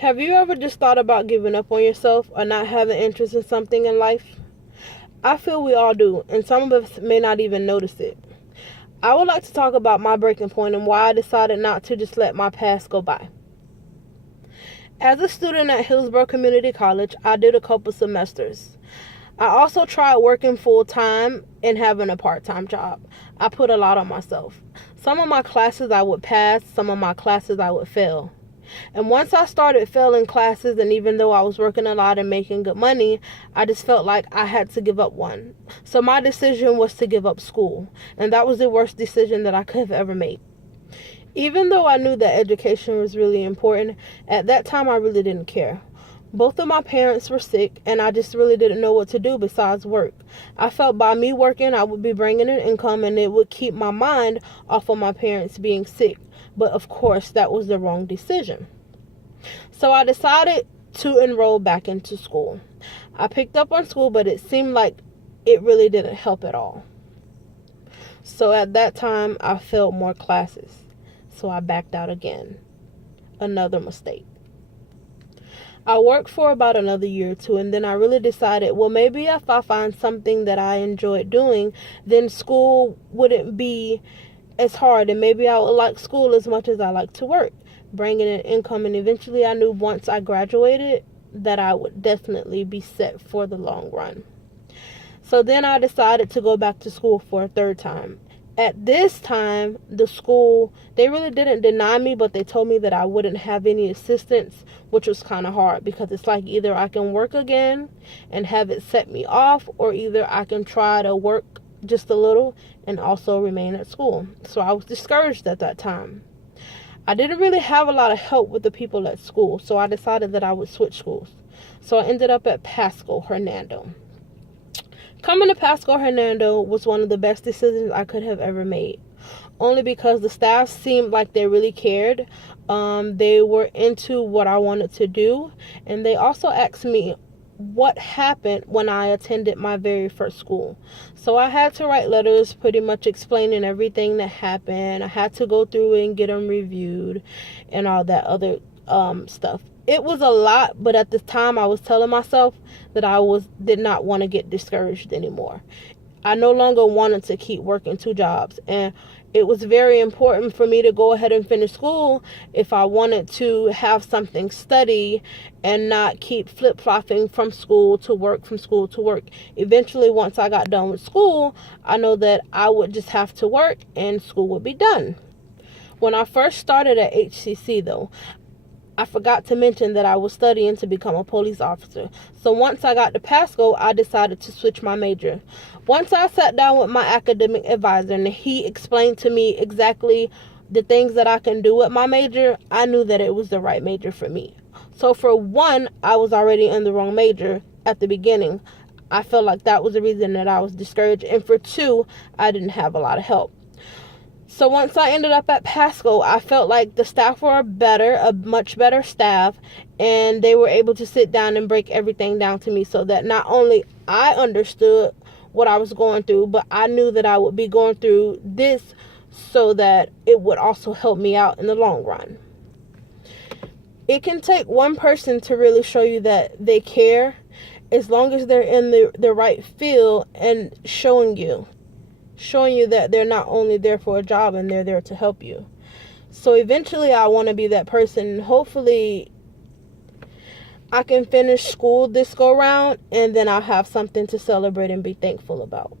Have you ever just thought about giving up on yourself or not having interest in something in life? I feel we all do, and some of us may not even notice it. I would like to talk about my breaking point and why I decided not to just let my past go by. As a student at Hillsborough Community College, I did a couple semesters. I also tried working full-time and having a part-time job. I put a lot on myself. Some of my classes I would pass, some of my classes I would fail. And once I started failing classes, and even though I was working a lot and making good money, I just felt like I had to give up one. So my decision was to give up school. And that was the worst decision that I could have ever made. Even though I knew that education was really important, at that time I really didn't care. Both of my parents were sick, and I just really didn't know what to do besides work. I felt by me working, I would be bringing an income, and it would keep my mind off of my parents being sick. But of course, that was the wrong decision. So I decided to enroll back into school. I picked up on school, but it seemed like it really didn't help at all. So at that time, I failed more classes. So I backed out again. Another mistake. I worked for about another year or two, and then I really decided, well, maybe if I find something that I enjoyed doing, then school wouldn't be as hard, and maybe I would like school as much as I like to work, bringing in income. And eventually I knew once I graduated that I would definitely be set for the long run. So then I decided to go back to school for a third time. At this time, the school, they really didn't deny me, but they told me that I wouldn't have any assistance, which was kind of hard because it's like either I can work again and have it set me off, or either I can try to work just a little and also remain at school. So I was discouraged at that time. I didn't really have a lot of help with the people at school, so I decided that I would switch schools. So I ended up at Pasco Hernando. Coming to Pasco Hernando was one of the best decisions I could have ever made. Only because the staff seemed like they really cared. They were into what I wanted to do. And they also asked me what happened when I attended my very first school. So I had to write letters pretty much explaining everything that happened. I had to go through and get them reviewed and all that other stuff. It was a lot, but at the time I was telling myself that I did not want to get discouraged anymore. I no longer wanted to keep working two jobs, and it was very important for me to go ahead and finish school if I wanted to have something study and not keep flip-flopping from school to work, from school to work. Eventually, once I got done with school, I know that I would just have to work and school would be done. When I first started at HCC, though, I forgot to mention that I was studying to become a police officer. So once I got to Pasco, I decided to switch my major. Once I sat down with my academic advisor and he explained to me exactly the things that I can do with my major, I knew that it was the right major for me. So for one, I was already in the wrong major at the beginning. I felt like that was the reason that I was discouraged. And for two, I didn't have a lot of help. So once I ended up at Pasco, I felt like the staff were a much better staff, and they were able to sit down and break everything down to me so that not only I understood what I was going through, but I knew that I would be going through this so that it would also help me out in the long run. It can take one person to really show you that they care, as long as they're in the right field and showing you that they're not only there for a job and they're there to help you. So eventually I want to be that person. Hopefully I can finish school this go round, and then I'll have something to celebrate and be thankful about.